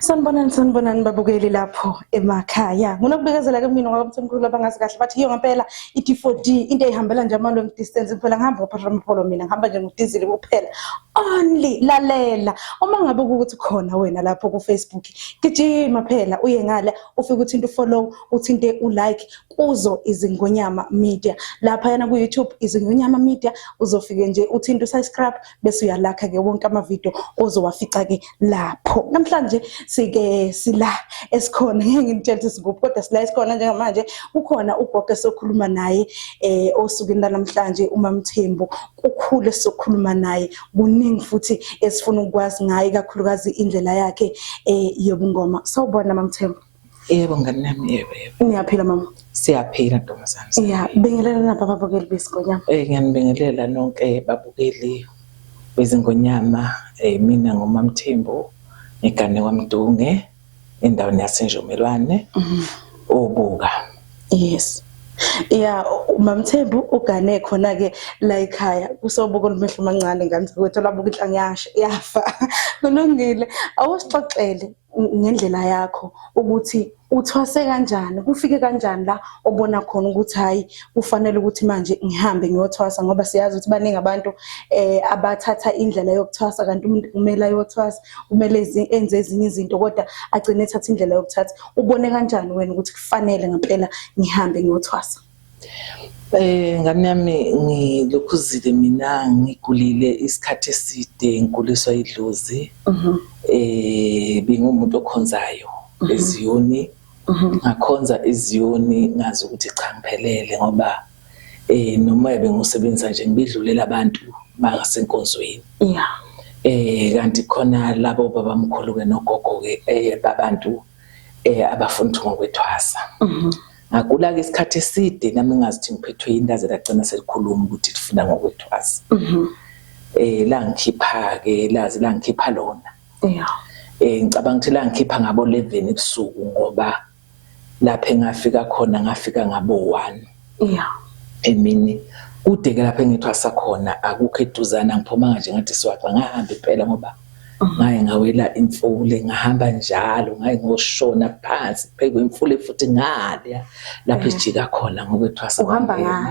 Sanibonani babukeli lapho emakhaya. Nginokubikezela ke mina ngoba umthemkhulu abangazi kahle bathi iyo ngempela i-D4D into ehambela nje ama long distance phela ngihamba uPharampholo mina ngihamba nje ngidizile kuphela. Only lalela uma ngabe ukuthi khona wena lapho ku Facebook gijima phela uye ngale ufike uthinte ufollow uthinte ulike kuzo izingonyama media lapha yana ku YouTube izingonyama media uzofike nje uthinte usubscribe bese uyalakha ke wonke ama video ozowafica ke lapho. Namhlanje sike sila esikhona ngeke ngitshela ukuthi sikuphi kodwa sila esikhona njengamanje ukhona ugogo esokhuluma naye osukwini namhlanje uMamthembu kukhulu esokhuluma naye kuningi futhi esifuna ukwazi ngaye kakhulukazi indlela yakhe yobungoma. Sawubona Mamthembu. Yebo ngani nami yebo. Niyaphila mama? Siyaphila ntombazana. Yeah, bingelela napa babukeli besingonyama. Ngiyanibingelela nonke babukeli bezingonyama mina ngoMamthembu ngigane kwaMdunge endaweni yaseNjomelwane obuka. Yes. Yeah, uMamthembu ugane khona ke la ekhaya kusobuka olumehlo mancane ngani kwethu labuka inhlanga yafa. Kulungile. Awusixoxele ngendlela yakho ukuthi uthwase kanjani kufike kanjani la obona khona ukuthi hayi kufanele ukuthi manje ngihambe ngiyothwasa ngoba siyazi ukuthi baningi abantu abathatha indlela yokuthwasa kanti umuntu kumele ayothwasa kumele enze ezinye izinto kodwa agcine ethatha indlela yokuthatha. Ubone kanjani wena ukuthi kufanele ngempela ngihambe ngiyothwasa? Ngani yami ngilokhuzile mina ngigulile isikhathi eside ngiguliswa idlozi. Bingumuntu okhonzayo eziyoni ngakhonza iziyoni ngazi ukuthi cha ngiphelele ngoba noma bengisebenza nje ngibidlulela abantu bangasenkonzweni. Kanti khona labo babamkhulu ke nogogo ke babantu abafuna ukuthi ngokwethwasa. Ngagula ke isikhathi eside nami ngazithi ngiphethwe indaze lagcina selikhuluma ukuthi lifuna ngokwethwasa. La ngikhipha ke lazi la ngikhipha lona. Ngicabanga ukuthi la ngikhipha ngabo 11 ebusuku ngoba lapha engafika khona ngafika ngabo 1. Emini kude ke lapha engithwasa khona akukho eduzana ngiphuma nje ngathi siwaxa ngahamba impela ngoba ngaye ngawela imfule ngahamba njalo ngaye ngoshona phansi phekwe imfule futhi ngale lapha ejika khona ngokwethwasa. Uhamba ngani?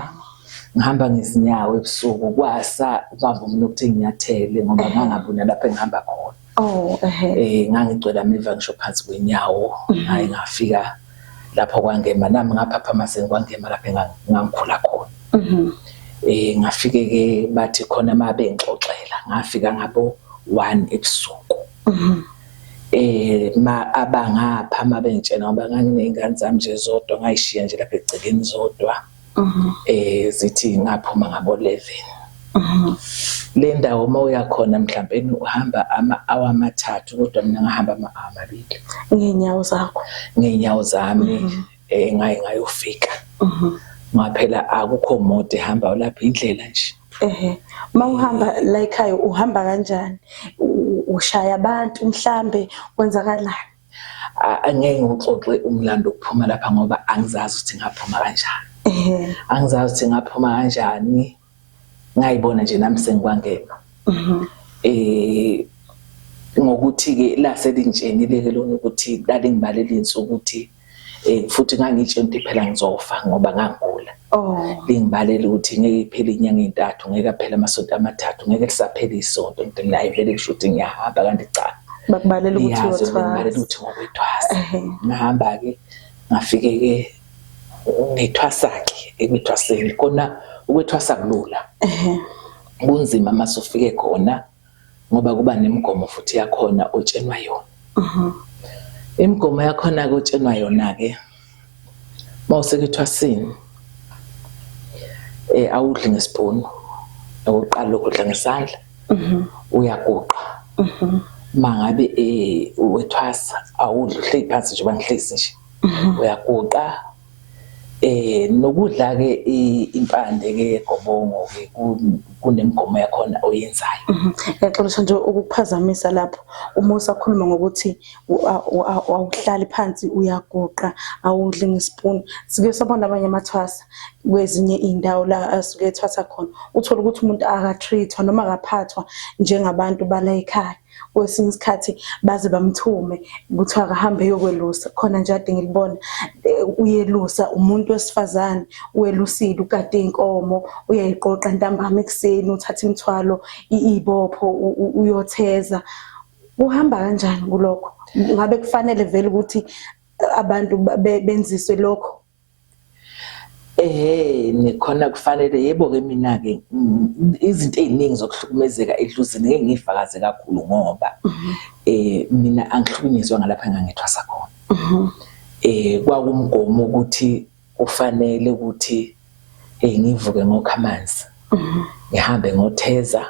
Ngihamba ngezinyawo ebusuku kwasa kwavuma ukuthi nginyathele ngoba ngangabona lapha engihamba khona. Ngangicwela amiva ngisho phansi kwenyawo hayi ngafika lapho kwangema nami ngaphapha kwangema lapha ngangikhula khona. Ngafike ke bathi khona mabe ngixoxela ngafika ngabo 1 ebusuku. Abangapha mabengitshena ngoba nganginezingane zami nje zodwa ngayishiya nje lapha egcekeni zodwa. Zithi ngaphuma ngabo 11. Le ndawo mawuya khona mhlawumbe uhamba ama-hour amathathu kodwa mina ngahamba ama-hour 2 ngenyawo zakho. Ngenyawo zami ngaye ngayofika. Ngaphela akukho moto ehamba lapha indlela nje. Mawuhamba la ekhaya uhamba kanjani? Ushaya abantu mhlambe kwenzakalani? Angeke ngixoxe umlando ukuphuma lapha ngoba angizazi ukuthi ngaphuma kanjani. Angizazi ukuthi ngaphuma kanjani. Ngayibona nje nami sengikwangena. Ngokuthi ke la selintsheni ke lona ukuthi dade ngibalela insuku ukuthi futhi ngangitshela ukuthi phela ngizofa ngoba ngangigula. Lingibalela ukuthi ngeke iphele inyanga ezintathu ngeke phela amasonto amathathu ngeke lisaphela isonto into layo vele kusho ukuthi ngiyahamba kanti cha bakubalela ukuthi uyothwasa. Bakubalela ukuthi ngokwethwasa. Ngahamba ke ngafike ke ngithwasa ke ekwethwaseni khona ukwethwasa kulula. Kunzima mase ufike khona ngoba kuba nemigomo futhi yakhona otshenwa yona. Imigomo yakhona ke otshenwa yona ke mawusekethwasini awudli ngesipunu oqala ukudla ngesandla uyaguqa. Mangabe wethwasa awudli uhleli phansi nje bangihlezi nje uyaguqa. Nokudla ke impande ke gobongo ke kunemigomo yakhona oyenzayo. Ngiyaxolisa nje ukukuphazamisa lapho uma usakhuluma ngokuthi awuhlali phansi uyaguqa awudli ngespoon. Sike sabona abanye amathwasa kwezinye indawo la asuke ethwasa khona uthola ukuthi umuntu akatreatwa noma akaphathwa njengabantu bala ekhaya. kwesinye isikhathi baze bamthume kuthiwa akahambe yokwelusa khona nje ade ngilibona uyelusa umuntu wesifazane uyelusile ukade inkomo uyayiqoqa ntambama ekseni uthatha imithwalo ibopho uyotheza uhamba kanjani kulokho ngabe kufanele vele ukuthi abantu benziswe lokho nikhona kufanele yebo ke mina ke izinto eziningi zokuhlukumezeka edluzini ngeke ngifakaze kakhulu ngoba mina angihlukunyezwa ngalapha engangithwasa khona kwakumgomo ukuthi ufanele ukuthi ngivuke ngokha amanzi ngihambe ngotheza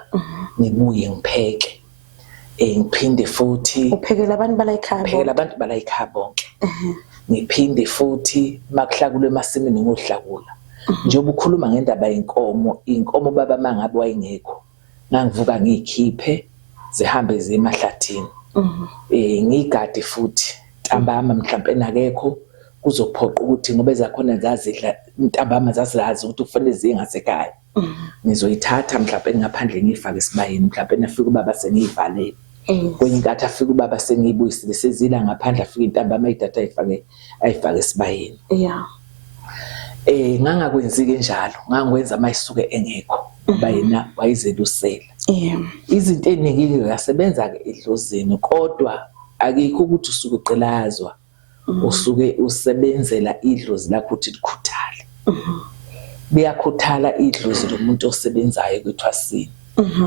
ngibuye ngipheke ngiphinde futhi uphekela abantu bala ekhaya uphekela abantu bala ekhaya bonke ngiphinde futhi makuhlakulwe emasimini ngohlakula njengoba ukhuluma ngendaba inkomo baba mangabe wayengekho ngangivuka ngikhiphe zihambe ziye emahlathini ngigade futhi ntambama mhlawumbe nakekho kuzophoqa ukuthi ngoba ezakhona zazidla ntambama zazazi ukuthi kufanele ziye ngasekhaya ngizoyithatha mhlawumbe ngaphandle ngifake esibayeni mhlawumbe nafika ubaba sengiyivalele kwenye inkathi afika ubaba sengiyibuyisile sezila ngaphandle afika intambama idatha ayifake esibayeni ngangakwenzi ke njalo ngangikwenza mayisuke engekho ngoba yena wayizelusela izinto eziningi ngasebenza ke edlozini kodwa akikho ukuthi usuke uqelazwa usuke usebenzela idlozi lakho ukuthi likhuthale liyakhuthala idlozi lomuntu osebenzayo kwithwasini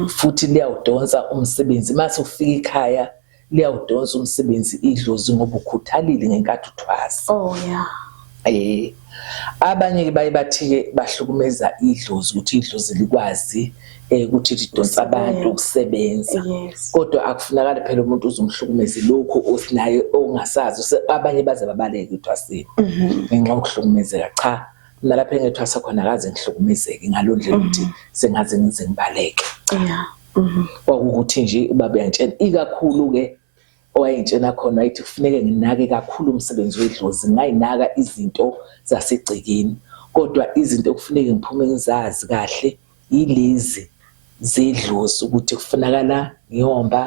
futhi liyawudonsa umsebenzi mase ufika ekhaya liyawudonsa umsebenzi idlozi ngoba ukhuthalile ngenkathi uthwasa abanye ke bathi ke bahlukumeza idlozi ukuthi idlozi likwazi ukuthi lidonsa abantu ukusebenza kodwa akufunakala phela umuntu uzumhlukumeze lokho osinayo ongasazi abanye baze babaleke uthwasini ngenxa yokuhlukumezeka cha nalapha engethwasa khona akaze ngihlukumezeke ngalondlela ukuthi sengaze ngize ngibaleke ukuthi nje ubaba uyantshela ikakhulu ke owayentshela khona ayithi kufanele nginake kakhulu umsebenzi wedlozi ngayinaka izinto zasegcikini kodwa izinto kufanele ngiphume ngizazi kahle yilezi zedlozi ukuthi kufanakala ngiyomba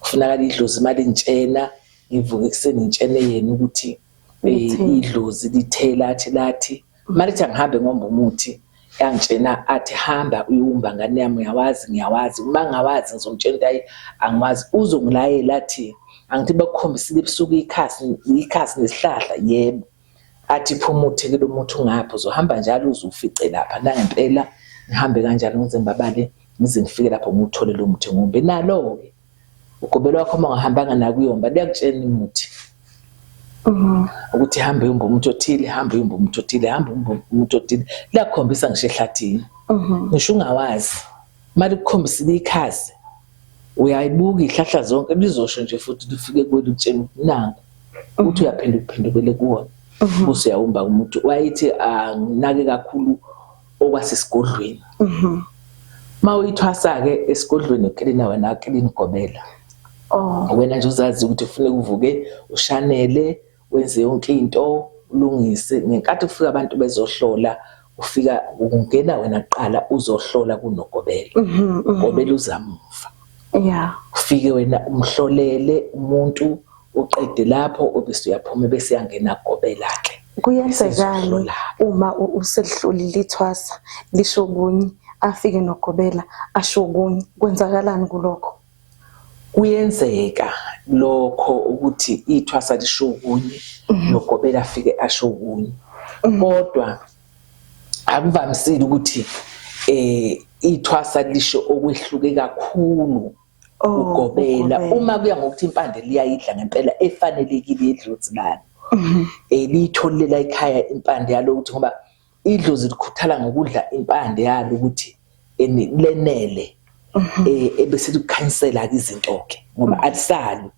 kufanakala idlozi imali intshena ngivuke ekseni intshene yena ukuthi idlozi lithela lathi malithi angihambe ngomba umuthi yangitshena athi hamba uyumba ngane yami uyawazi ngiyawazi uma ngawazi ngizomtshela ukuthi angiwazi uzongilayela athi angithi bakukhombisile ebusuku ikhasi nesihlahla yebo athi phuma umuthi ke lo muthi ungapha uzohamba njalo uzufice lapha nangempela ngihambe kanjalo ngize ngibabale ngize ngifike lapho ngithole lo muthi ngombe nalo ke ugobelo wakho mangahambanga nakuyomba liyakutshela umuthi ukuthi hambe uyumba umuntu othile hambe uyumba umuntu othile hambe uyumba umuntu othile liyakhombisa ngisho ehlathini ngisho ungawazi mali kukhombisile ikhasi uyayibuka ihlahla zonke lizosho nje futhi lifike kweli utshela nangu ukuthi uyaphinda uphendukele kuwona bese uyawumba umuntu wayithi anginake kakhulu okwasesigodlweni mawuyithwasa ke esigodlweni uklina wena klini gobela wena nje uzazi ukuthi ufune uvuke ushanele wenze yonke into ulungise ngenkathi ufika abantu bezohlola ufika ungena wena kuqala uzohlola kunogobela gobela uzamuva ufike wena umhlolele umuntu uqede lapho obese uyaphuma bese yangena gobela ke kuyenzekani uma uselihlolile ithwasa lisho kunye afike nogobela asho kunye kwenzakalani kulokho kuyenzeka lokho ukuthi ithwasa lisho kunye nogobela afike asho kunye kodwa akuvamisile ukuthi ithwasa lisho okwehluke kakhulu ugobela uma kuya ngokuthi impande liyayidla ngempela efanelekile idlozi lana litholela ekhaya impande yalo ukuthi ngoba idlozi likhuthala ngokudla impande yalo ukuthi lenele ebese likhansela izinto ke ngoba alisali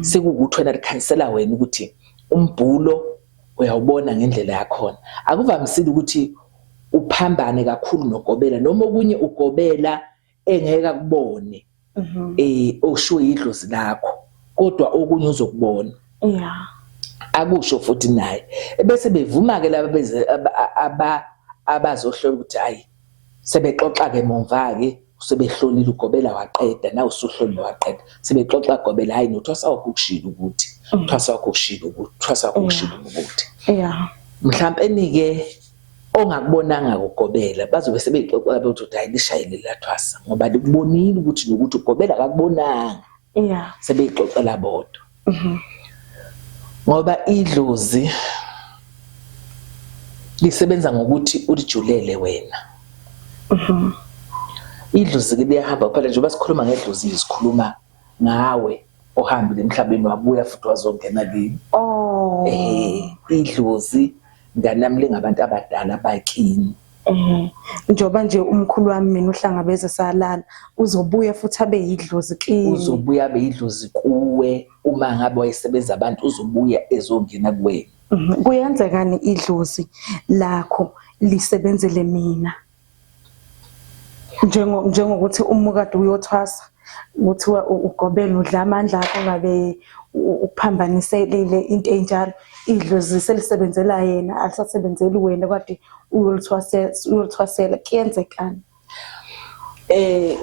sekukuthi wena likhansela wena ukuthi umbhulo uyawubona ngendlela yakhona akuvamisile ukuthi uphambane kakhulu nogobela noma okunye ugobela engeke akubone osho idlozi lakho kodwa okunye uzokubona akusho futhi naye ebese bevuma ke laba abazohlola ukuthi hayi sebexoxa ke momva ke sebehlolile ugobela waqeda nawe usuhlolile waqeda sebexoxa gobela hayi nothwasa wakho ukushilo ukuthi uthwasa wakho ukushilo ukuthi uthwasa wakho ukushilo ukuthi mhlawumbe ke ongakubonanga ukugobela bazobe sebexoxa ukuthi hayi lishayile lathwasa ngoba likubonile ukuthi nokuthi ugobela akakubonanga sebexoxela bodwa ngoba idlozi lisebenza ngokuthi ulijulele wena idlozi ke liyahamba phela njengoba sikhuluma ngedlozi sikhuluma ngawe ohambile emhlabeni wabuya futhi wazongena kini idlozi nganami lingabantu abadala bakini njengoba nje umkhulu wami mina uhlangabeze salala uzobuya futhi abe yidlozi kini uzobuya abe yidlozi kuwe uma ngabe wayesebenza abantu uzobuya ezongena kuwena kuyenzekani idlozi lakho lisebenzele mina njengokuthi umukade uyothwasa uthiwa ugobela udla amandla akho ngabe uphambanisele into enjalo idlozi selisebenzela yena alisasebenzeli wena kade uyolithwasela kuyenzekani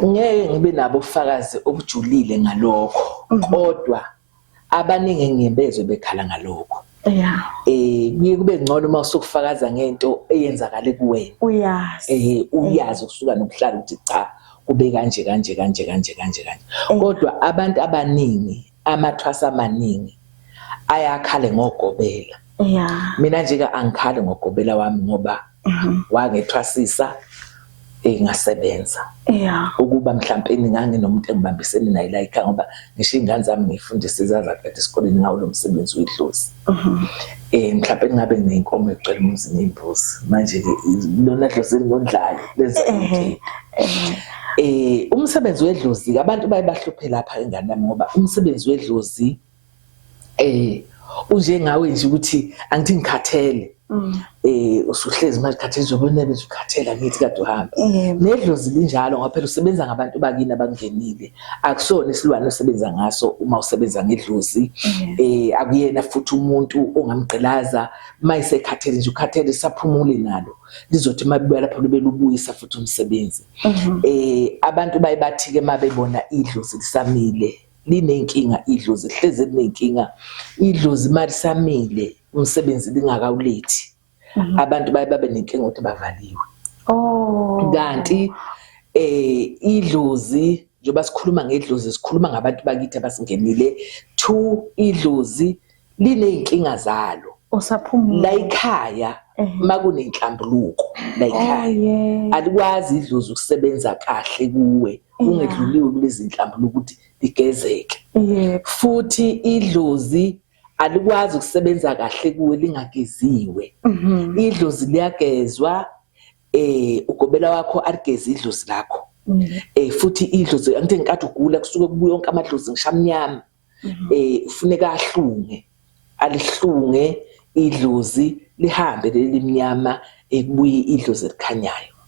ngeke ngibe nabo ubufakazi obujulile ngalokho kodwa abaningi ngiyembezwe bekhala ngalokho kuye kube ngcono uma usukufakaza ngento eyenzakale kuwena uyazi ukusuka nokuhlala ukuthi cha kube kanje kodwa abantu abaningi amathwasa amaningi ayakhale ngogobela mina nje ka angikhale ngogobela wami ngoba wangethwasisa ngasebenza ukuba mhlawumbe nganginomuntu engibambisene naye la ekhaya ngoba ngisho ingane zami ngifundisa izazaqeda esikoleni ngawo lo msebenzi wedlozi mhlawumbe ngabe nginenkomo egcwele umuzi nembuzi manje ke lona dlozi ngondlayo lenza umsebenzi wedlozi abantu bayabahluphe lapha engane nami ngoba umsebenzi wedlozi unje ngawe nje ukuthi angithi ngikhathele usuhlezi manje khathele uzobona bese ukhathela ngithi kade uhamba nedlozi linjalo ngoba phela usebenza ngabantu bakini abangenile akusona isilwane osebenza ngaso uma usebenza ngedlozi akuyena futhi umuntu ongamgqilaza mayisekhathele nje ukhathele saphumule nalo lizothi mabuya lapha libelubuyisa futhi umsebenzi abantu bayibathi ke mabebona idlozi lisamile linenkinga idlozi hleze linenkinga idlozi malisamile umsebenzi lingakawulethi abantu babe nenkinga ukuthi bavaliwe kanti idlozi njengoba sikhuluma ngedlozi sikhuluma ngabantu bakithi abasingenile idlozi lineyinkinga zalo usaphumula la ekhaya makunenhlambuluko la ekhaya alikwazi idlozi ukusebenza kahle kuwe ungedluliwe kulezi inhlambuluko ukuthi ligezeke futhi idlozi alikwazi ukusebenza kahle kuwe lingageziwe idlozi liyagezwa ugobela wakho aligeze idlozi lakho futhi idlozi angithi nginkathi ugula kusuke kubuye yonke amadlozi ngishamnyama ufuneka ahlunge alihlunge idlozi lihambe lelimnyama kubuye idlozi likhanyayo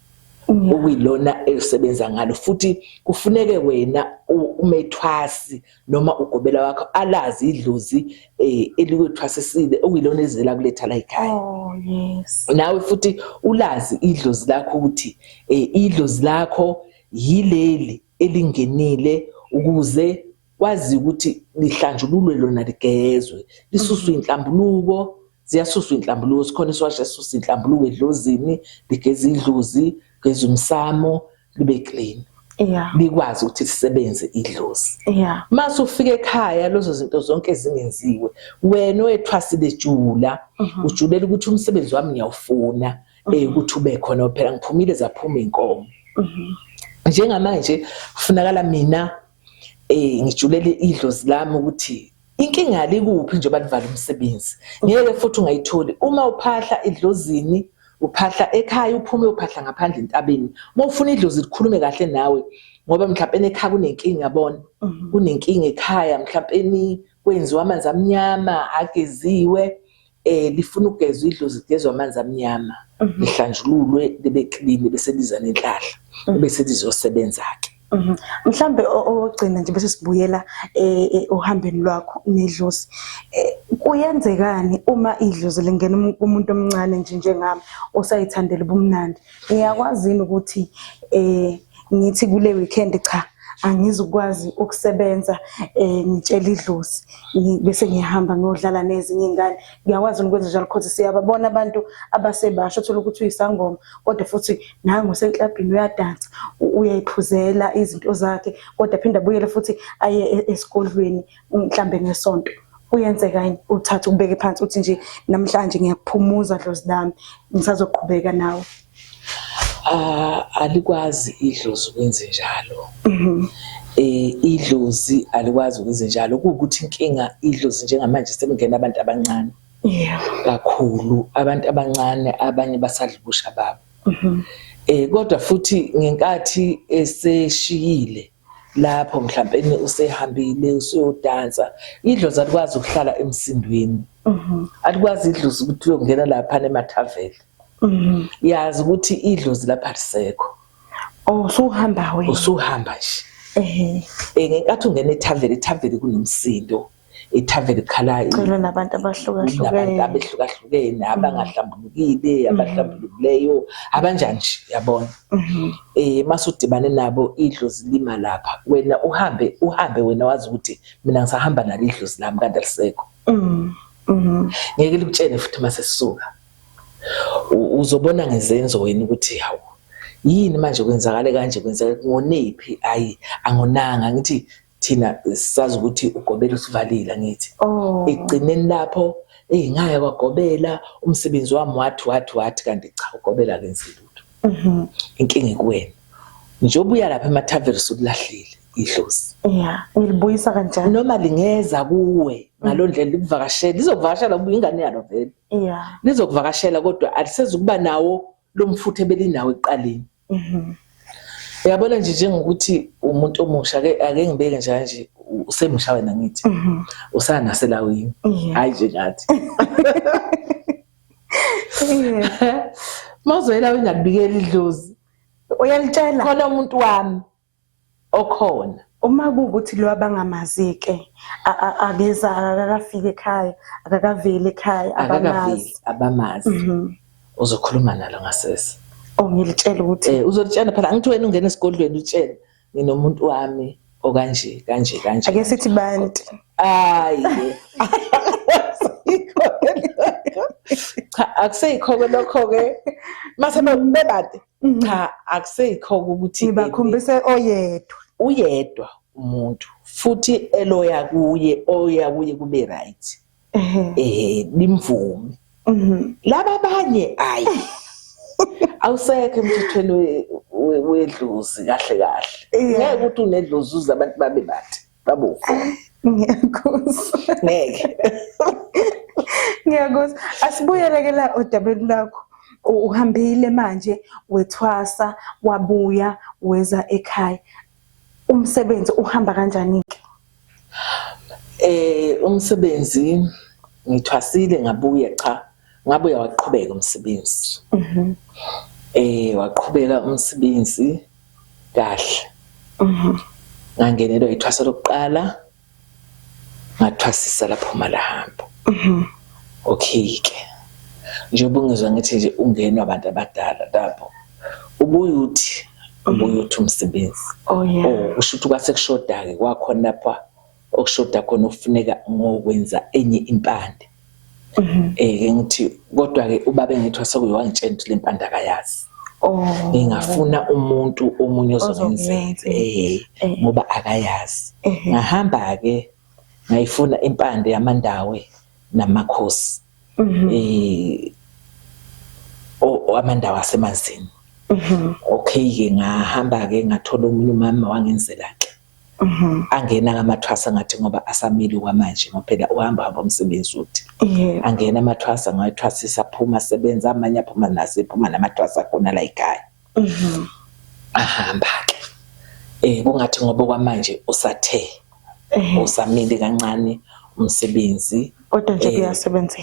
okuyilona elisebenza ngalo futhi kufuneke wena umethwasi noma ugobela wakho alazi idlozi elikwethwasisile okuyilona ezela kuletha la ekhaya nawe futhi ulazi idlozi lakho ukuthi idlozi lakho yileli elingenile ukuze kwazi ukuthi lihlanjululwe lona ligezwe lisuswe inhlambuluko ziyasuswa inhlambuluko sikhona isiwasha sisusa inhlambuluko edlozini ligeza idlozi geza umsamo libe clean likwazi ukuthi lisebenze idlozi mase ufika ekhaya lezo zinto zonke ezingenziwe wena owethwasile jula ujulela ukuthi umsebenzi wami ngiyawufuna ukuthi ube khona phela ngiphumile zaphuma inkomo njengamanje kufunakala mina ngijulela idlozi lami ukuthi inkinga likuphi njengoba livala umsebenzi ngeke futhi ungayitholi uma uphahla idlozini uphahla ekhaya uphume uphahla ngaphandle entabeni mawufuna idlozi likhulume kahle nawe ngoba mhlawumbe ekhaya kunenkinga yabona kunenkinga ekhaya mhlawumbe kwenziwa amanzi amnyama ageziwe lifuna ukugezwa idlozi ligezwe amanzi amnyama lihlanjululwe libe clean bese liza nenhlahla bese lizosebenza ke mhlambe ogcina nje bese sibuyela ohambeni lwakho nedlozi kuyenzekani uma idlozi lingena umuntu omncane nje njengami osayithandela ubumnandi ngiyakwazi ukuthi ngithi kule weekend cha angizukwazi ukusebenza ngitshela idlozi bese ngiyahamba ngiyodlala nezinye ingane ngiyakwazi ukwenza njalo because siyababona abantu abasebasha uthola ukuthi uyisangoma kodwa futhi nangu seklabhini uyadansa uyayiphuzela izinto zakhe kodwa phinda abuyele futhi aye esikolweni mhlambe ngesonto uyenzeka yini uthatha ubeke phansi uthi nje namhlanje ngiyakuphumuza dlozi lami ngisazoqhubeka nawe. Alikwazi idlozi ukwenza njalo. Idlozi alikwazi ukwenza njalo kuwukuthi inkinga idlozi njengamanje semingena abantu abancane. Kakhulu abantu abancane abanye basadlubusha babo. Kodwa futhi ngenkathi eseshiyile lapho mhlawumbe usehambile usuyodansa idlozi alikwazi ukuhlala emsindweni. Alikwazi idlozi ukuthi uyongena lapha emathaveni. Yazi ukuthi idlozi lapha lisekho. Usuhamba wena. Usuhamba nje. Ngenkathi ungena ethaveni kunomsindo. Ethaveni khala icela nabantu abahlukahlukene abangahlambulukile abahlambulukileyo abanjani nje yabona. Mase udibane nabo idlozi lima lapha wena uhambe wena wazi ukuthi mina ngisahamba nalo idlozi lami kanti alisekho. Ngeke likutshene futhi mase sisuka. Uzobona ngezenzo wena ukuthi hawu yini manje kwenzakale kanje kwenzeka ngonephi angonanga ngithi thina sazi ukuthi ugobela usivalile ngithi egcineni lapho ngaya kwagobela umsebenzi wami wathi kanti cha ugobela kenzi lutho. Inkinga kuwena njengoba uya lapha emathaveni sukulahlile idlozi. Ngilibuyisa kanjani noma lingeza kuwe ngalondlela likuvakashela lizokuvakashela ubuye ingane yalo vele. Lizokuvakashela kodwa alisezukuba nawo lo mfutho ebelinawo eqaleni. Uyabona nje njengokuthi umuntu omusha ake ngibeke nje usemusha wena ngithi usanaselawini hayi nje ngathi mazoyela wena ngibikela idlozi uyalitshela khona umuntu wami okhona uma kuukuthi lo abangamazike akeza akakafika ekhaya akakaveli ekhaya abamazi uzokhuluma nalo ngasese. Ngilitshela ukuthi uzolitshela phela angithi wena ungena esikolweni utshela nginomuntu wami okanje kanje ake sithi bantu cha akuseyikho lokho ke mase bebade cha akuseyikho ukuthi ngibakhombise uyedwa umuntu futhi eloya kuye kube right limvume laba abanye awusekho emthethweni wedlozi kahle ngeke ukuthi unedlozi uze abantu babe bathi babofu. Ngiyakuzwa asibuyeleke la odabeni lakho uhambile manje wethwasa wabuya weza ekhaya umsebenzi uhamba kanjani ke? Umsebenzi ngithwasile ngabuya ngabuya waqhubeka umsebenzi. Waqhubeka umsebenzi kahle. Ngangenelwa ithwasa lokuqala ngathwasisa lapho malahambo. Okay ke njengoba ngizwa ngithi nje ungenwa abantu abadala lapho ubuye uthi umsebenzi. Usho ukuthi kwasekushoda ke kwakhona lapha okushoda khona ufuneka ngokwenza enye impande. Ngithi kodwa ke ubaba engithwasa kuye wangitshela ukuthi le mpande akayazi. Ngingafuna umuntu omunye ozokwenza ngoba akayazi. Ngahamba ke ngayifuna impande yamandawe namakhosi. Amandawo asemanzini. Okay ke ngahamba ke ngathola umunye umama wangenzela ke. Angena ngamathwasa ngathi ngoba asamile kwamanje ngoba phela uhamba umsebenzi uthi angena amathwasa ngayithwasisa phuma sebenza amanye aphuma nasiphuma namathwasa khona la ekhaya. Ahamba ke kungathi ngoba kwamanje usathe usamile kancane umsebenzi kodwa nje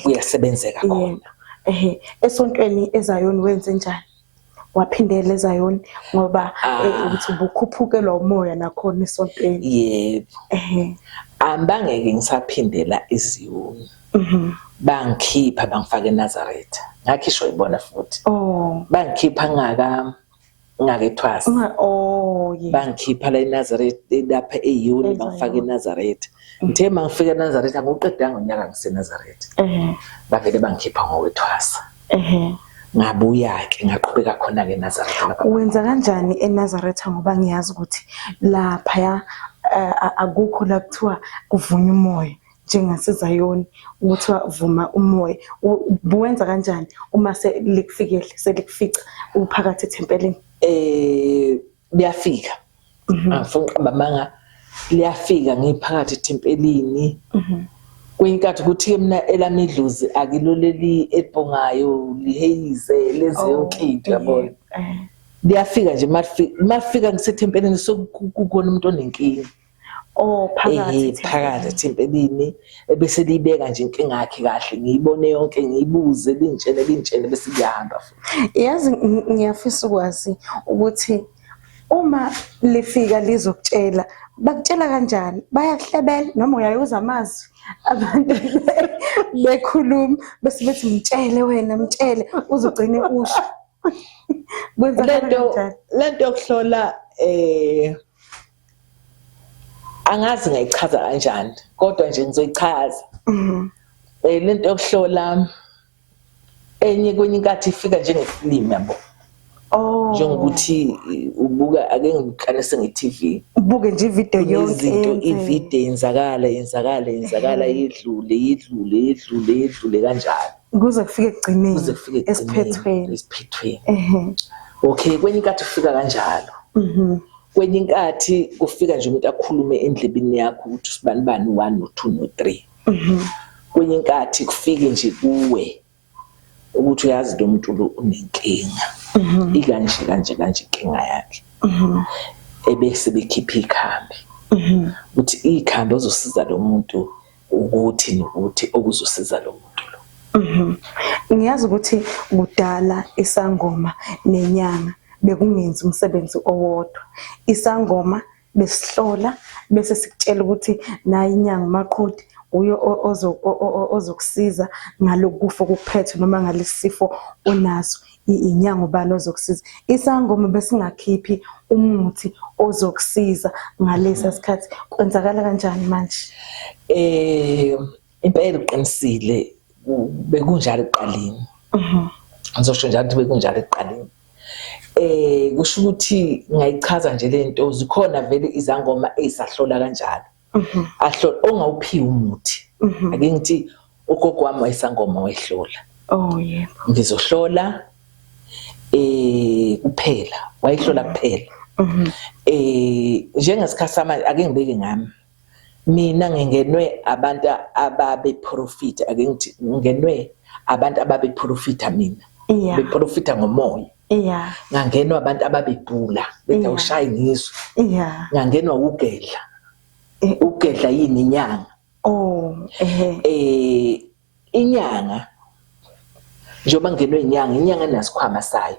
kuyasebenzeka khona. Esontweni ezayoni wenze njani? Waphindela ezayoni ngoba ukuthi ubukhuphukelwa umoya nakhona esontweni. Yebo. Ambangeke ngisaphindela iziyoni. Bangikhipha bangifaka eNazaretha. Ngakhishwa ibona futhi. Bangikhipha ngaka ngake Thwasa Yeah. bangikhipha la eNazareth lapha eYuni bangifaka eNazareth. Ngithe mangifika eNazareth angiqedanga unyaka ngiseNazareth. Bavele bangikhipha ngokwethwasa. Ngabuya ke ngaqhubeka khona ke eNazareth lapha. Wenza kanjani eNazareth ngoba ngiyazi ukuthi lapha akukho la kuthiwa kuvunya umoya njengaseZayoni ukuthi wavuma umoya. Buwenza kanjani uma selikufica uphakathi ethempelini? Liyafika. Angifuni uqamba manga liyafika ngiphakathi ethempelini. Kuyinkathi ukuthi mina elami idlozi akiloleli elibongayo liheyize lezi yonke into yabona. Liyafika nje mafika ngisethempelini sokukona umuntu onenkinga. Phakathi ethempelini ebese libeka nje inkinga yakhe kahle ngiyibone yonke ngiyibuze lintshele bese liyahamba futhi. Yazi ngiyafisa ukwazi ukuthi uma lifika lizokutshela bakutshela kanjani? Bayakuhlebela noma uyayuza amazwi abantu bekhuluma bese bethi mtshele wena mtshele uzogcine usho. Kwenza kanjani lento yokuhlola angazi ngayichaza kanjani kodwa nje ngizoyichaza. Lento yokuhlola enye kwenye inkathi ifika njengefilm yabo. Njengokuthi ubuka ake ngikhanise nge-TV. Ubuke nje ivideo yonke ivideo yenzakala yedlule kanjalo. Kuze kufike ekugcineni esiphethweni. Okay kwenye inkathi ufika kanjalo. Kwenye inkathi kufika nje umuntu akhulume endlebeni yakho ukuthi usibani 1 no 2 no 3. Kwenye inkathi kufike nje kuwe ukuthi uyazi lo muntu lo unenkinga. Ikanje inkinga yakhe. Ebese bekhipha ikhambi. Uthi ikhambi ozosiza lo muntu ukuthi nokuthi okuzosiza lo muntu lo. Ngiyazi ukuthi kudala isangoma nenyanga bekungenza umsebenzi owodwa. Isangoma besihlola bese sikutshela ukuthi nayi inyanga maqhudi uyo ozokusiza ngalokufa kuphethe noma ngalesifo onaso. Inyanga ubani ozokusiza. Isangoma besingakhiphi umuthi ozokusiza ngalesa sikhathi. Kwenzakala kanjani manje? Impela uqinisile bekunjalo ekuqaleni. Ngizosho njalo ukuthi bekunjalo ekuqaleni. Kusho ukuthi ngayichaza nje lento zikhona vele izangoma ezisahlola kanjalo. Ahlola ongawuphiwa umuthi. Ake ngithi ugogo wami wayisangoma wayihlola. Yebo. Ngizohlola kuphela wayihlola kuphela. Njengesikhathi samanje ake ngibeke ngami. Mina ngingenwe abantu ababe profit ake ngithi ngingenwe abantu ababe profita mina. Beprofita ngomoya. Ngangenwa abantu ababebhula bethi awushayi ngizwe. Ngangenwa ugedla. Ugedla yini inyanga? Inyanga njoba ngenwe inyanga inasikhwama sayo.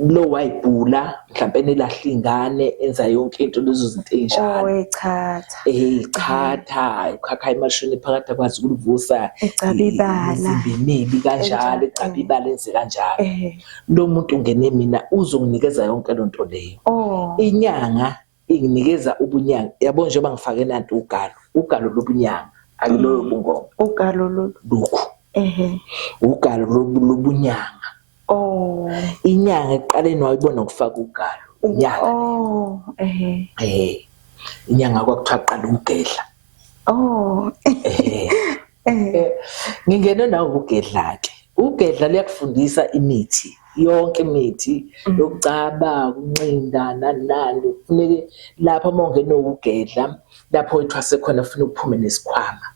Lo wayibhula mhlawumbe nelahla ingane enza yonke into lezo zinto enjalo. Echatha ikhakha imashini phakathi kwazi ukulivusa izimbi kanjalo ecabibala enze kanjalo. Lo muntu ungene mina uzonginikeza yonke lonto leyo. Inyanga inginikeza ubunyanga yabo njengoba ngifake nanti ugalo lobunyanga akilo bungoma. Ugalo lokhu. Ugalo lobunyanga. Inyanga eqaleni wayibona ukufaka ugalo. Inyanga. Inyanga kwakuthiwa qala ugedla. Ngingena nawo ugedla ke. Ugedla liyakufundisa imithi, yonke imithi yokucaba, ukuncinda nani. Kufuneke lapha mongena ugedla lapho wethwase khona ufuna ukuphume nesikhwama.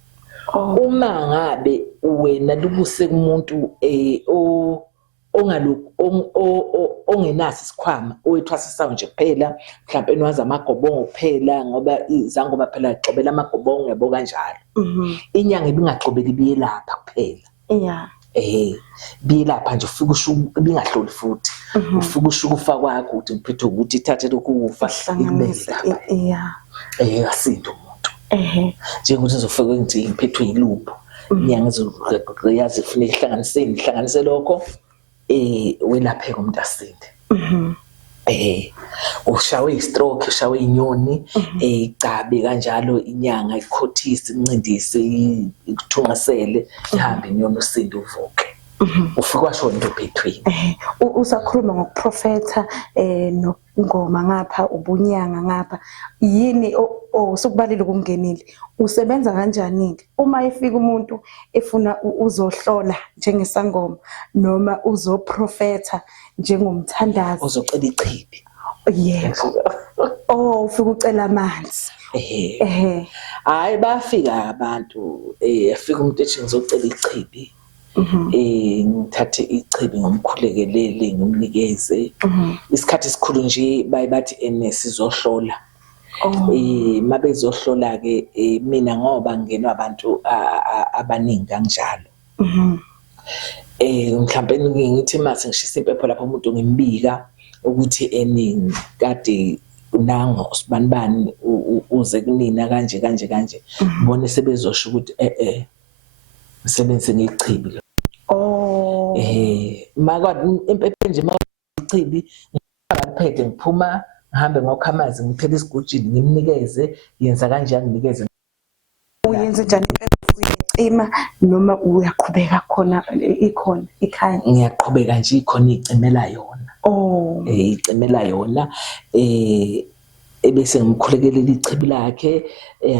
Uma ngabe wena lubuse kumuntu ongenaso isikhwama owethwasisayo nje kuphela mhlawumbe enwazi amagobongo kuphela ngoba izangoma phela igxobela amagobongo yabo kanjalo. Inyanga ibingagxobeli biye lapha kuphela. Bilapha nje ufika usho bingahloli futhi. Ufika usho ukufa kwakho ukuthi ngiphethe ukuthi ithathe lokhu kufa ikubeke lapha. Asinto umuntu. Njengokuthi uzofika ngithi ngiphethwe yilupho. Inyanga izoyazi kufanele ihlanganise lokho welapheka umuntu asinde. Ushawe istroke, ushawe inyoni, igcabe kanjalo inyanga ikhothise incindise ikuthungasele ihambe inyoni usinde uvuke. Ufike washo into between. Usakhuluma ngokuprofetha nokungoma ngapha ubunyanga ngapha yini sokubalile kungenile usebenza kanjani ke uma efika umuntu efuna uzohlola njengesangoma noma uzoprofetha njengomthandazi uzocela ichibi? Yebo. Ufika ucela amanzi. Hayi bafika abantu afika umuntu ethi ngizocela ichibi. Ngithathe ichibi ngomkhulekelele ngimnikeze. Isikhathi esikhulu nje bathi sizohlola. Mabezohlola ke mina ngoba ngenwa abantu abaningi kanjalo. Mhlawumbe ngithi mase ngishisa impepho lapho umuntu ngimbika ukuthi kade nango sibanibani uze kunina kanje kanje kanje ngibone sebezosho ukuthi msebenzi ngechibi. Maka impepho nje machibi ngiphethe ngiphuma ngihambe ngokhamazi ngiphele isigujini ngimnikeze yenza kanjani nginikeze. Uyenza njani uyicima noma uyaqhubeka khona ikhona ikhaya? Ngiyaqhubeka nje ikhona icimela yona. Icimela yona ebese ngimkhulekelela ichibi lakhe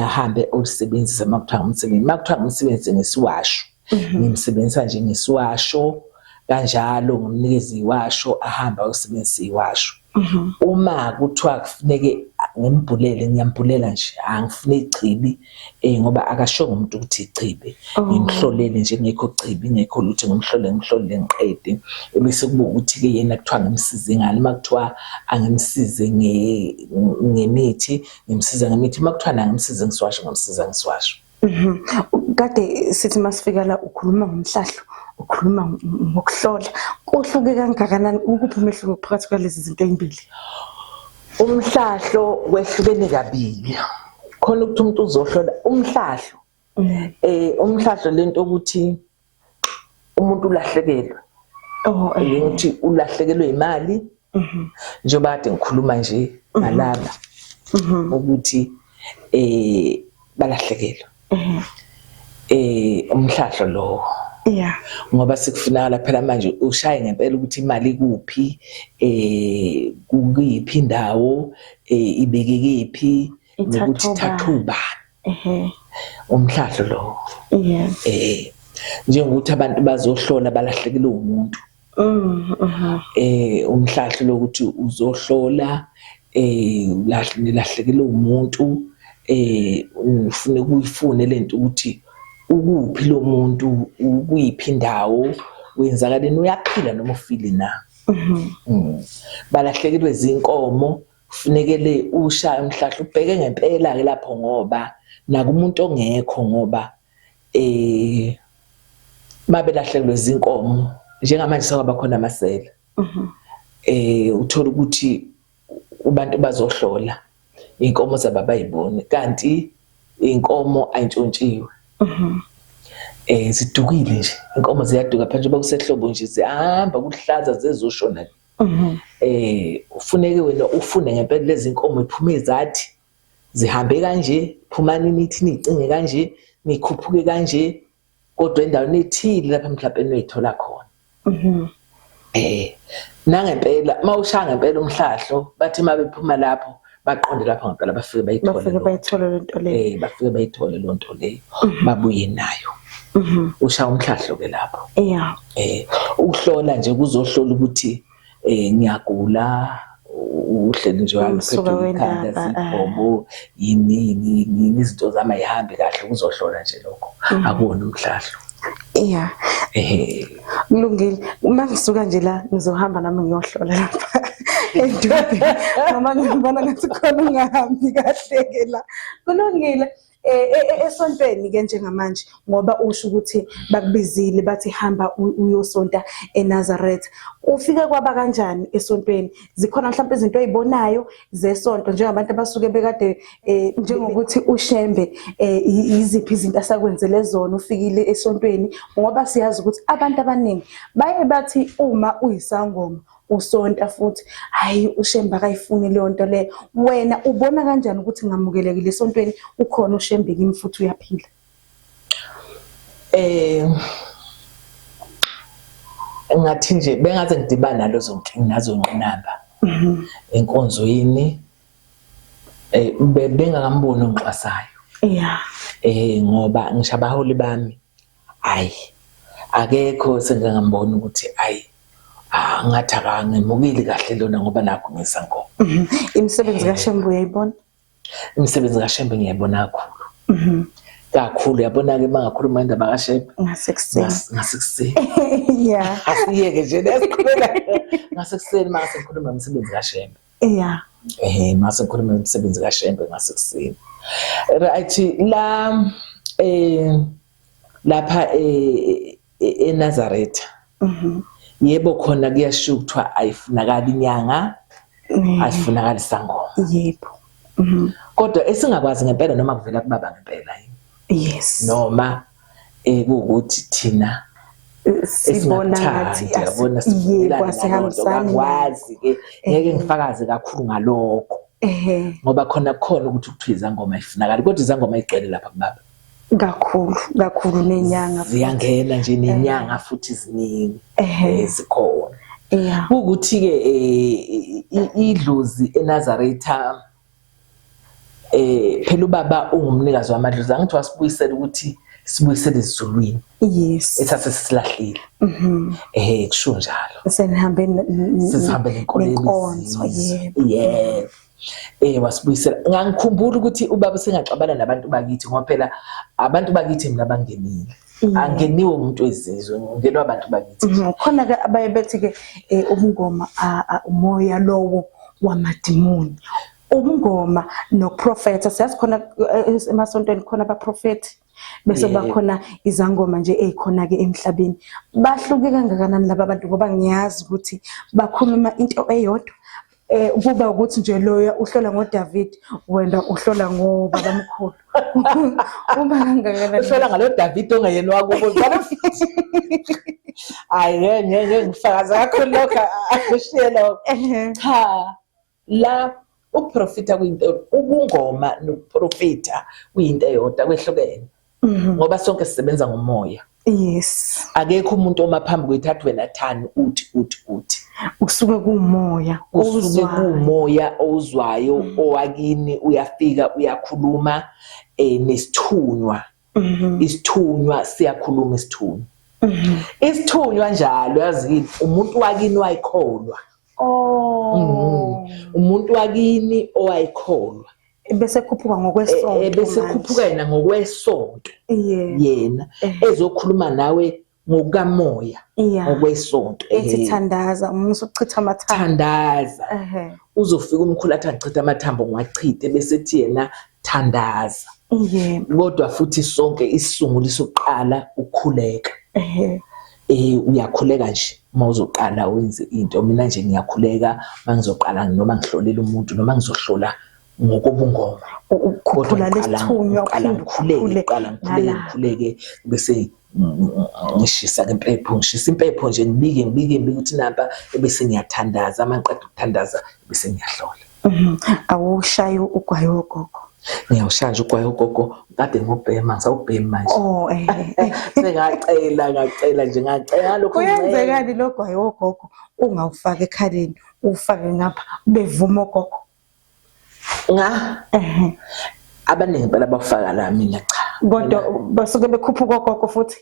ahambe olisebenzisa makuthiwa ngumsebenzi. Makuthiwa ngumsebenzi ngesiwasho ngimsebenzisa nje ngesiwasho kanjalo ngimnikeza iwasho ahamba usebenzisa iwasho. Uma kuthiwa kufuneke ngimbhulele ngiyambhulela nje angifune ichibi ngoba akasho umuntu ukuthi ichibi ngimhlolele nje ngekho chibi ngekho lutho ngimhlole ngiqede ebese kuba ukuthi ke yena kuthiwa ngimsize ngani makuthiwa angimsize ngemithi ngimsiza ngemithi makuthiwa nangimsize ngisiwasho ngimsiza ngisiwasho. Kade sithi masifika la ukhuluma ngomhlahlo ukhuluma ngokuhlola kohluke kangakanani ukuphi umehluko phakathi kwalezi zinto ezimbili? Umhlahlo wehlukene kabili khona ukuthi umuntu uzohlola umhlahlo. Umhlahlo lento ukuthi umuntu ulahlekelwe. Ukuthi ulahlekelwe imali. Njengoba kade ngikhuluma nje nalaba ukuthi balahlekelwe. Umhlahlo lo ngoba sikufunala phela manje ushaye ngempela ukuthi imali kuphi kuyiphi indawo ibekeke kuphi nokuthi thathuba umhlahlo lo. Njengokuthi abantu bazohlola balahlekelwe umuntu. Umhlahlo lokuthi uzohlola lahlekelwe umuntu ufune kuyifune lento ukuthi ukuphi lo muntu ukuyiphi indawo wenzakaleni uyaphila noma ufile na. Balahlekelwe izinkomo kufunekele ushaya umhlahlo ubheke ngempela ke lapho ngoba naku umuntu ongekho ngoba mabelahlekelwe izinkomo njengamanje sokuba khona amasela. Uthola ukuthi abantu bazohlola inkomo zaba bayibone kanti inkomo ayintshontshiwe. Zidukile nje inkomo ziyaduka phanje bakusehlobo nje zihamba kuhlaza zezoshona. Ufuneke wena ufune ngempela lezi inkomo iphume zathi zihambe kanje phumani nithi nicinge kanje nikhuphuke kanje kodwa endaweni ethile lapha mhlawumbe noyithola khona. Nangempela mawushaya ngempela umhlahlo bathi mabephuma lapho baqonde lapha ngempela bafike bayithole lento leyo. Bafike bayithole lo nto leyo babuye nayo. Ushaya umhlahlo ke lapho. Ukuhlola nje kuzohlola ukuthi ngiyagula uhleli nje wangiphethe ikhanda sibhobo yini izinto zami ayihambi kahle kuzohlola nje lokho akona umhlahlo. Kulungile uma ngisuka nje la ngizohamba nami ngiyohlola lapha eDube noma ngibona ngathi khona ungahambi kahle ke la. Kulungile esontweni ke njengamanje ngoba usho ukuthi bakubizile bathi hamba uyosonta eNazareth. Ufike kwaba kanjani esontweni? Zikhona mhlawumbe izinto oyibonayo zesonto njengabantu abasuke bekade njengokuthi uShembe iziphi izinto asakwenzele zona ufikile esontweni ngoba siyazi ukuthi abantu abaningi baye bathi uma uyisangoma usonta futhi hayi uShembe akayifuni leyo nto le. Wena ubona kanjani ukuthi ngamukelekile esontweni ukhona uShembe kimi futhi uyaphila? Ngathi nje bengaze ngidibana nalo zonkinga nazo ngqinamba enkonzweni bengakamboni ongixwasayo. Ngoba ngisho abaholi bami hayi akekho sengingambona ukuthi hayi ngathi akangemukile kahle lona ngoba nakho ngisangoma. Imisebenzi kaShembe uyayibona? Imisebenzi kaShembe ngiyayibona kakhulu. Kakhulu yabona-ke mangakhuluma indaba kaShembe ngasekuseni. Yeah. Asiyeke nje nesikhuluma ngasekuseni mase ngikhuluma ngomsebenzi kaShembe. Mase ngikhuluma ngomsebenzi kaShembe ngasekuseni. Right la lapha eNazareth. Yebo khona kuyasho kuthiwa ayifunakala inyanga ayifunakala isangoma. Yebo. Kodwa esingakwazi ngempela noma kuvela kubaba ngempela yes noma ukuthi thina sibona ngathi yebo asihambisani kwazi ke ngeke ngifakaze kakhulu ngalokho ngoba khona ukuthi ukuthiwa izangoma ayifunakala kodwa izangoma ayigcwele lapha kubaba kakhulu nenyanga ziyangena nje nenyanga futhi ziningi zikhona ukuthi ke idlozi eNazaretha phela ubaba ungumnikazi wamadlozi angithi wasibuyisela ukuthi sibuyisele ezulwini yes esase silahlile kusho njalo sesihambe nenkonzo wasibuyisela ngangikhumbula ukuthi ubaba sengaxabana nabantu bakithi ngoba phela abantu bakithi mina bangenile angeniwe umuntu wezizwe ngenwa abantu bakithi khona ke abaye bethi ke ubungoma umoya lowo wamadimoni ubungoma noprofeta siyazi khona emasontweni khona abaprofeti bese bakhona izangoma nje ezikhona ke emhlabeni bahluke kangakanani laba bantu ngoba ngiyazi ukuthi bakhuluma into eyodwa kuba ukuthi nje loya uhlola ngoDavid wena uhlola ngobabamkhulu uma kangakanani uhlola ngalo David ongayena wakubo hayi ngeke ngifakaza kakhulu lokho akushiye lokho cha la uprofita kuyinto ubungoma noprofita kuyinto eyodwa kwehlukene ngoba sonke sisebenza ngomoya yes akekho umuntu omaphambi kwethu wena thani uthi usuke kuumoya ozwayo owakini uyafika uyakhuluma nesithunywa isithunywa siyakhuluma isithunywa njalo yazi umuntu wakini wayikholwa umuntu wakini owayikholwa bese khuphuka ngokwesonto yena ezokhuluma nawe ngokamoya ngokwesonto ethi thandaza umuntu uchitha amathandaza uzofika umkhulu athi achitha amathambo ngiwachithe bese ethi yena thandaza kodwa futhi sonke isisunguli sokuqala ukukhuleka uyakhuleka nje mawuzoqala wenze into mina nje ngiyakhuleka mangizoqala noma ngihlolela umuntu noma ngizohlola ngokobungoma ukukhuphula lesithunywa ngikhuleke bese ngishisa impepho nje ngibike ukuthi namba bese ngiyathandaza maqeda ukuthandaza bese ngiyahlola awushaye ugwayo gogo ngiyawushaya ugwayo gogo kade ngobhema ngisawubhema manje ngacela nje lokho kuyenzekani lo gwayo gogo ungawufaka ekhaleni ufake ngapha bevuma gogo abaningi phela bafaka la mina cha kodwa basuke bekhuphuka gogo futhi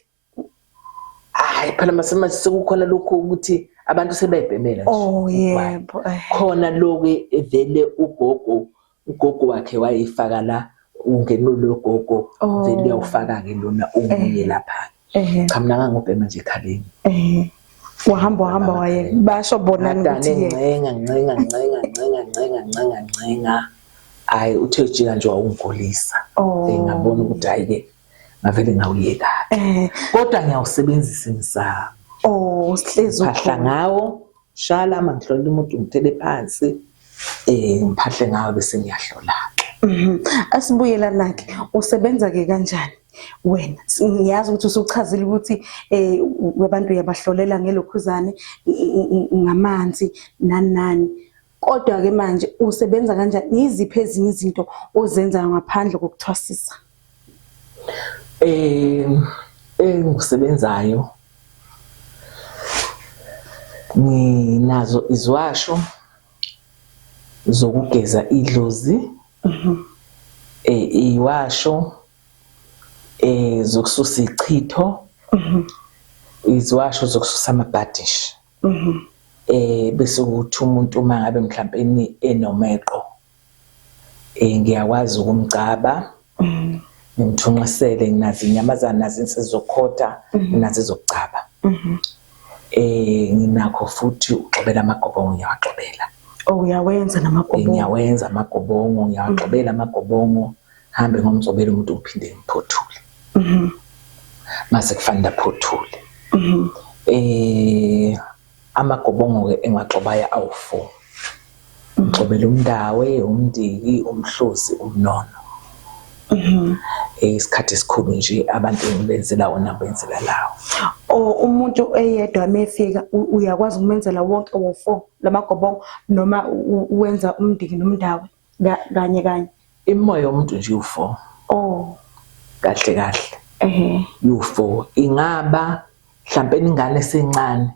hayi phela mase sekukhona lokho ukuthi abantu sebeyibhemela nje yebo khona lokho evele ugogo wakhe wayifaka la ungeno lo gogo vele uyawufaka ke lona omunye lapha cha mina ngangobhema nje ekhaleni wahamba waye basho bona ukuthi ncenga hayi uthe ujika nje wawungolisa ngabona ukuthi hayi-ke ngavele ngawuyeka kodwa ngiyawusebenzisa imsamo sihlezi phahla ngawo shala mangihlola umuntu ngithele phansi ngiphahle ngawo bese ngiyahlola asibuyelana-ke usebenza-ke kanjani wena? Ngiyazi ukuthi usuchazile ukuthi abantu uyabahlolela ngelokhuzane ngamanzi nani kodwa-ke manje usebenza kanjani? Yiziphi ezinye izinto ozenzayo ngaphandle kokuthwasisa? Engisebenzayo nginazo iziwasho zokugeza idlozi, iwasho zokususa ichitho, iziwasho zokususa amabhadishi. Bese kuthi umuntu uma ngabe mhlawumbe enomeqo ngiyakwazi ukumgcaba ngimthunqisele, nginazo inyamazana nazo insizokhoda nazo ezokugcaba. Nginakho futhi ugxobela amagobongo, ngiyawagxobela. Uyawenza namagobongo? Ngiyawenza amagobongo, ngiyawagxobela amagobongo, hambe ngomzobela umuntu ngiphinde ngiphothule mase kufanele aphothule. Amagobongo-ke engiwagxobayo awu-4. Ngigxobela umndawe, umndiki, umhlozi, umnono. Isikhathi esikhulu nje abantu ngibenzela wona ngibenzela lawo. Umuntu eyedwa mefika uyakwazi ukumenzela wonke wo-4 lamagobongo noma uwenza umndiki nomndawe kanye? Imoya yomuntu nje u4. Kahle u4. Ingaba mhlawumbe ingane esencane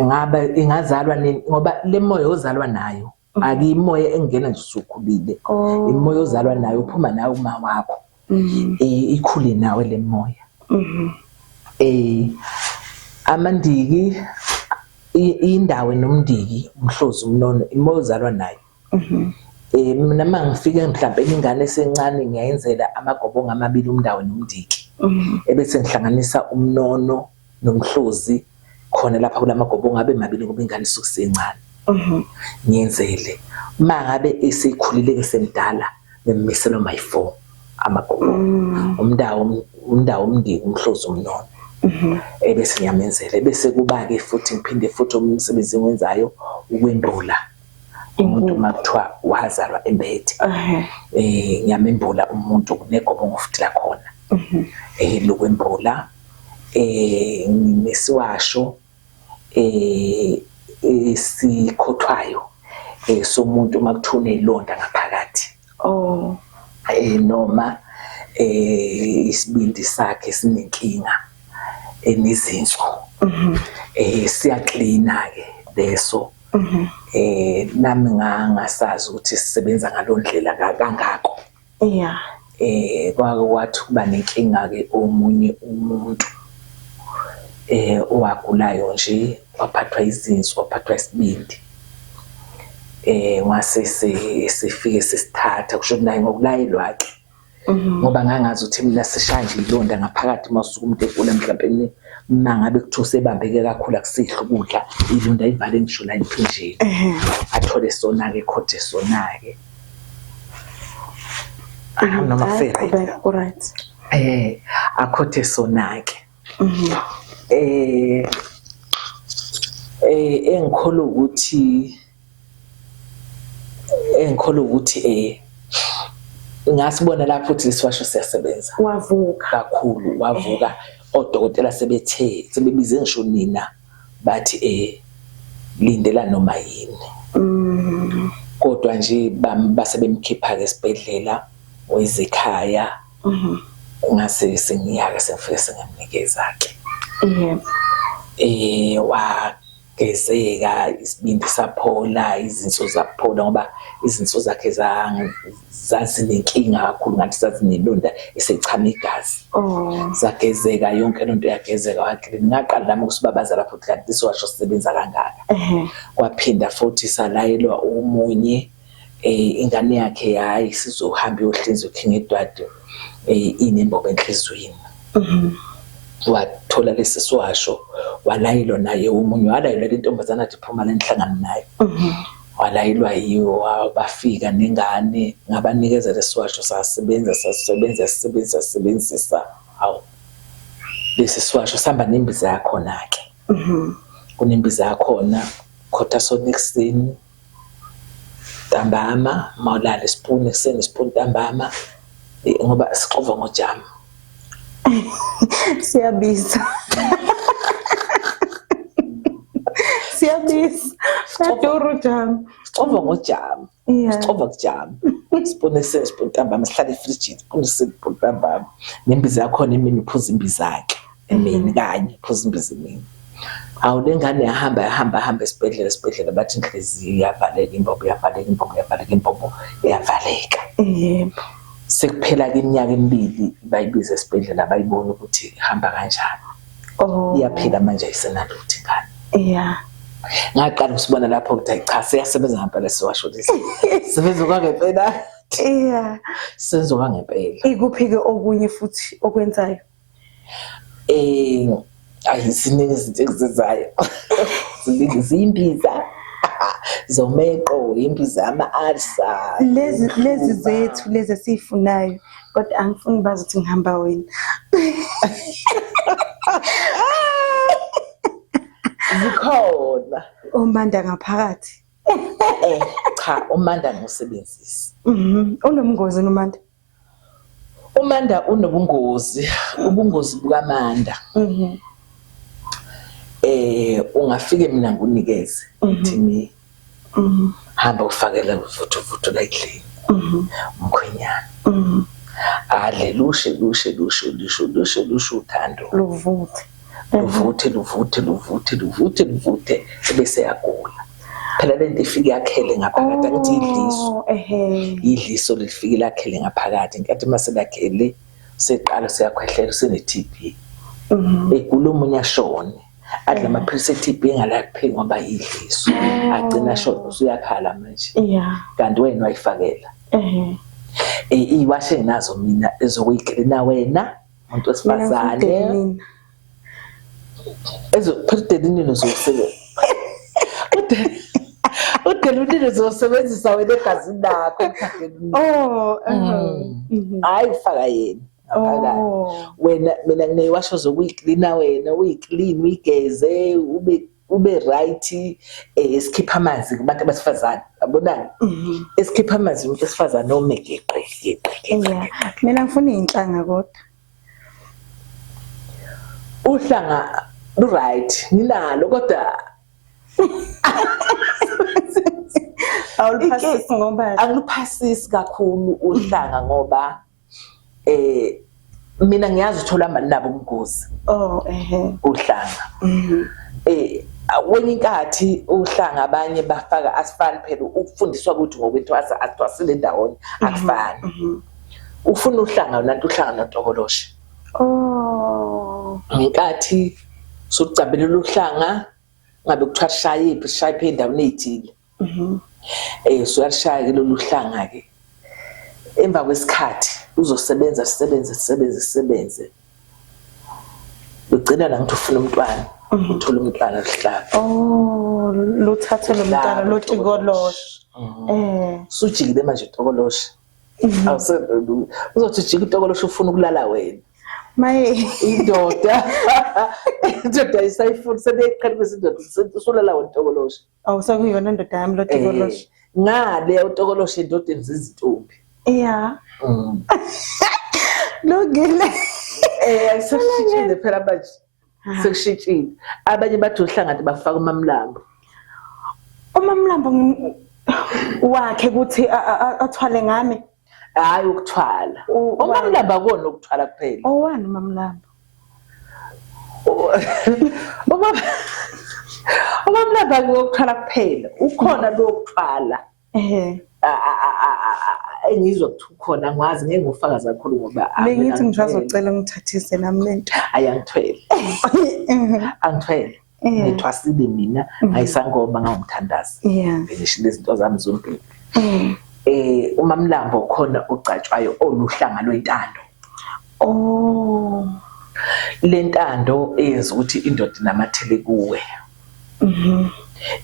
ingaba ingazalwa nini ngoba le moya ozalwa nayo akuyimoya engena nje usukhulile. Imoya ozalwa nayo uphuma nayo uma wakho ikhule nawe le moya. Amandiki indawo nomndiki, umhlozi, umnono, imoya ozalwa nayo. Mina mangifike mhlawumbe ingane esencane ngiyayenzela amagobongo amabili, umndawo nomndiki, ebese ngihlanganisa umnono nomhlozi khona lapha kulamagobongo abe mabili ngoba ingane isukusencane. Ngiyenzele mangabe esekhulile esemdala ngimisela my4 amagobongo, umndawo, umndiki, umhlozi, umnono. Ebese ngiyamenzela bese kuba-ke futhi ngiphinde futhi umsebenzi engiwenzayo ukwembula. Umuntu makuthiwa wazalwa embethe ngiyamembula umuntu negobongo futhi lakhona lokwembula. Nesiwasho esikhothwayo somuntu makuthiwa unezilonda ngaphakathi noma isibindi sakhe sinenkinga nezinso, siyaklina-ke leso. Nami ngasazi ukuthi sisebenza ngalondlela kangako. Kwathi kuba nenkinga-ke omunye umuntu owagulayo nje, waphathwa izinso, waphathwa isibindi. Ngase sifike sesithatha kusho naye ngokulayelwa-ke ngoba ngangazi ukuthi mina sishanje ilonda ngaphakathi masuka umuntu egula mhlawumbe mangabe kuthiwa sebambeke kakhulu akusidla ukudla ilonda ivale ngisho la emphinjeni athole sona-ke khothe sona-ke noma right. Akhothe sona-ke. Engikholwa ukuthi ngasibona lapho ukuthi lesiwasho siyasebenza. Wavuka kakhulu, wavuka. Odokotela sebebize ngisho nina bathi lindela noma yini. Kodwa nje base bemkhipha-ke esibhedlela wezekhaya. Ngase sengiyake sengifike sengamnikeza-ke. Wagezeka, isibindi saphola, izinso zaphola ngoba izinso zakhe zazinenkinga kakhulu ngathi zazinelonda esechama igazi. Zagezeka, yonke lento yagezeka, waklina. Ngaqala nami ukusibabaza lapho ukuthi kanti isiwasho sisebenza kangaka. Kwaphinda futhi salayelwa omunye ingane yakhe hayi sizohamba iyohlinzwa iKing Edward inembobo enhlizweni. Wathola lesi siwasho walayelwa naye omunye, walayelwa le ntombazana athi phuma la nihlangana nayo. walayilwa yiwo bafika nengane ngabanikeza lesiwasho sasebenzisa hawu lesi siwasho sihamba nembiza yakhona-ke kunembiza yakhona khotha sona ekuseni ntambama mawulala isipuni ekuseni isipuni ntambama ngoba sixova ngojamu Siyabiza. Siyabiza. Saduru jam. Sixova ngojamu. Sixova kujamu. Isipuni ekuseni isipuni ntambama sihlala efrijini isipuni ekuseni isipuni ntambama. Nembiza yakhona emini iphuza imbiza-ke. Emini kanye iphuza imbiza emini. Awu le ngane yahamba esibhedlela bathi inhliziyo iyavaleka imbobo iyavaleka. Yebo. Sekuphela-ke iminyaka emibili bayibiza esibhedlela bayibona ukuthi ihamba kanjani. Iyaphila manje ayisenalutho ingane. Yeah. Ngaqala usibona lapho ukuthi cha siyasebenza ngempela siwasho lesi. Sebenza kwangempela. Yeah. Senzo kwangempela. Ikuphi-ke okunye futhi okwenzayo? Ziningi izinto ezizayo. Ziningi zimbiza. Zomeqo, imbiza ama-alsa. Lezi zethu lezi esifunayo kodwa angifuni bazi ukuthi ngihamba wena. Zikhona. Umanda ngaphakathi. Cha, umanda ngusebenzisi. Unomngozi nomanda. Umanda unobungozi, ubungozi bukaManda. Ungafike mina ngunikeze uthi hamba ufakela uvuthu la endlini umkhwenyana adle lushe uthando luvuthe bese yagula phela lento ifike yakhele ngaphakathi angithi idliso lifike lakhele ngaphakathi inkathi mase lakhele seqala siyakhwehlela sene-TB egula omunye ashone adla amaphilisi e-TB engalapheki ngoba idliso agcina shona usuyakhala manje kanti wena wayifakela iwashe enginazo mina ezokuyiklina wena umuntu wesifazane ezophela uzosebenza udeludile uzosebenzisa wena egazini lakho hayi ufaka yena wena mina nginewasho zokuyiklina wena uyiklini uyigeze ube right esikhipha amanzi kubantu besifazane abonani esikhipha amanzi umuntu esifazane noma geqe mina ngifuna inhlanga kodwa uhlanga lu right nginalo kodwa awuliphasisi ngoba angiluphasisi kakhulu uhlanga ngoba mina ngiyazi uthola mali nabo ubungozi uhlanga wenye inkathi uhlanga abanye bafaka asifani phela ukufundiswa ukuthi ngokwethu asithwasile ndawonye akufani ufuna uhlanga nanti uhlanga noTokoloshe inkathi sokucabelela uhlanga ngabe kuthiwa shaye phe endaweni ezithile suyalishaya ke lolu hlanga ke emva kwesikhathi uzosebenza ugcina la ngithi ufuna umntwana uthola umntwana lihlaba luthathe lo mntwana loTokoloshe sujikile manje uTokoloshe uzothi ujike uTokoloshe ufuna ukulala wena maye indoda isayifuna sebeqala kwezindoda usulala wena uTokoloshe awusakuyona indoda yami loTokoloshe ngale uTokoloshe endodeni zezintombi logile sekushintshile phela manje sekushintshile abanye bathi uhlangane bafaka uMamlambo wakhe ukuthi athwale ngami hayi ukuthwala uMamlambo akona ukuthwala kuphela owani uMamlambo uMamlambo akuthwala kuphela ukhona lo ukuthwala engizwa ukuthi ukhona ngwazi ngeke ngufakaza kakhulu ngoba bengithi ngizocela ngithathise nami lento ayangithwele angithwele ngithwasile mina ayisangoma ngawumthandazi ngishilo izinto zami zompilo uMamlambo khona ugcatshwayo oluhlanga lwentando lentando eyenza ukuthi indoda inamathele kuwe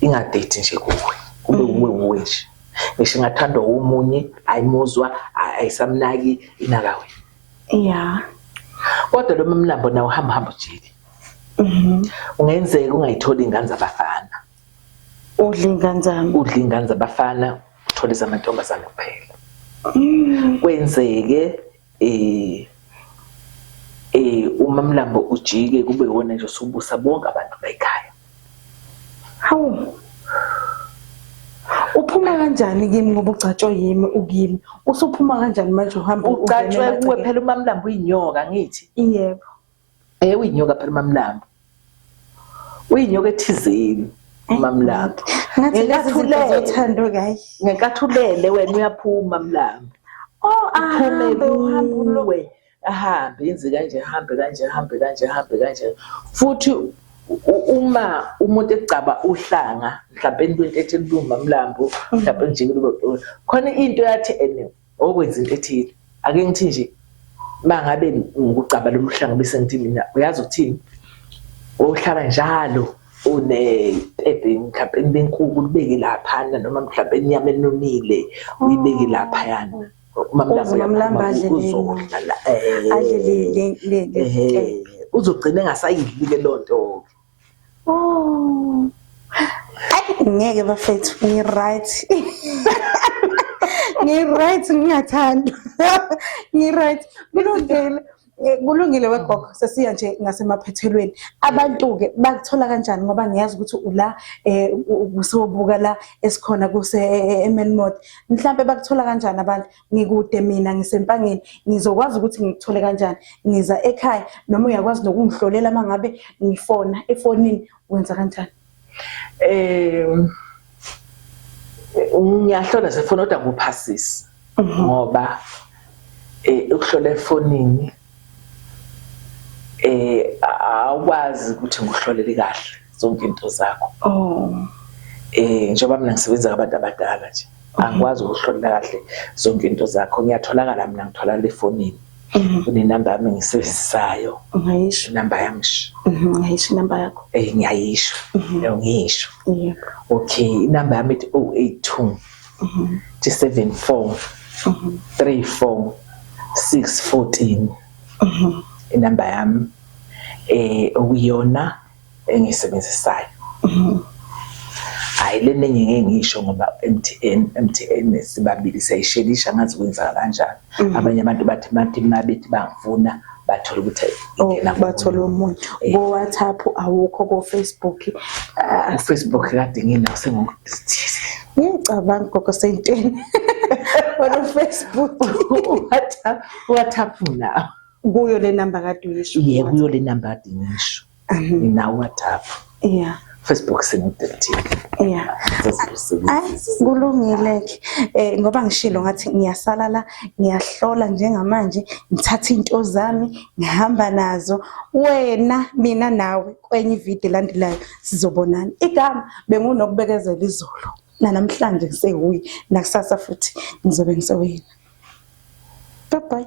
ingadate nje kuwe kube uwe nje. Ngisho ngathandwa umunye ayimuzwa ayisamnaki inaka wena. Yeah. Kodwa lo Mamlambo nawo hamba ujike. Ungenzeka ungayitholi ingane zabafana. Udla ingane zabafana uthole zamantombazane kuphela. Kwenzeke uMamlambo ujike kube wona nje usubusa bonke abantu bayikhaya. Hawu. Uphuma kanjani kimi ngoba ugcatshwa yimi ukimi? Usuphuma kanjani manje uhamba ugcatshwe kuwe phela uMamlambo uyinyoka ngithi? Yebo. Uyinyoka phela uMamlambo. Uyinyoka ethizeni uMamlambo. Ngekathulele wena uyaphuma Mamlambo. Aphume ahambe yenze kanje ahambe kanje futhi uma umuntu ecaba uhlanga mhlawumbe into ethi Mamlambo mhlawumbe njengelo khona into yathi okwenza into ethile ake ngithi nje mangabe ngikucaba lo mhlanga bese ngithi mina uyazi uthini ohlala njalo une mhlawumbe benkulu ubeke lapha noma mhlawumbe inyama enonile uyibeke lapha yana Mamlambo uzodlala uzogcina engasayidli ke lonto. Ngeke bafethu ngi-right. Ngi-right ngingathandwa. Ngi-right. Kulungile wegogo sesiya nje ngasemaphethelweni. Abantu ke bakuthola kanjani ngoba ngiyazi ukuthi ula usobuka la esikhona kuse eMelmode. Mhlambe bakuthola kanjani abantu? Ngikude mina ngisempangeni ngizokwazi ukuthi ngikuthole kanjani? Ngiza ekhaya noma uyakwazi nokungihlolela mangabe ngifona efonini wenza kanjani? Ngiyahlola sefona kodwa kuphasisi ngoba ukuhlola efonini awukwazi ukuthi ngikuhlolele kahle zonke into zakho. Njengoba mina ngisebenza ngabantu abadala nje angikwazi ukuhlolela kahle zonke into zakho. Ngiyatholakala mina ngitholakala efonini. Kunenamba yami engisebenzisayo. Ungayisho inamba yami ngayisho inamba yakho? Ngiyayisho. Ngisho. Yebo. Okay, inamba yami ithi 082 74 34 614. Inamba yami okuyona engisebenzisayo. Hayi lena ngeke ngisho ngoba MTN sibabili sayishelisha ngazi kwenza kanjani. Abanye abantu bathi mabethi bangifuna bathola ukuthi ingena bathola umuntu go WhatsApp awukho ko Facebook. Facebook kade nginawo sengokudisithile. Ngicabanga gogo sentweni. Wena Facebook WhatsApp now. Kuyo le number kade uyisho. Yebo kuyo le number kade ngisho. Ngina WhatsApp. Yeah. Facebook sengidetile. Yeah. Kulungile ke ngoba ngishilo ngathi ngiyasala la ngiyahlola njengamanje ngithatha into zami ngihamba nazo wena mina nawe kwenye video landelayo sizobonana. Igama bengunokubekezela izolo namhlanje ngisewuyi nakusasa futhi ngizobe ngisewena. Bye bye.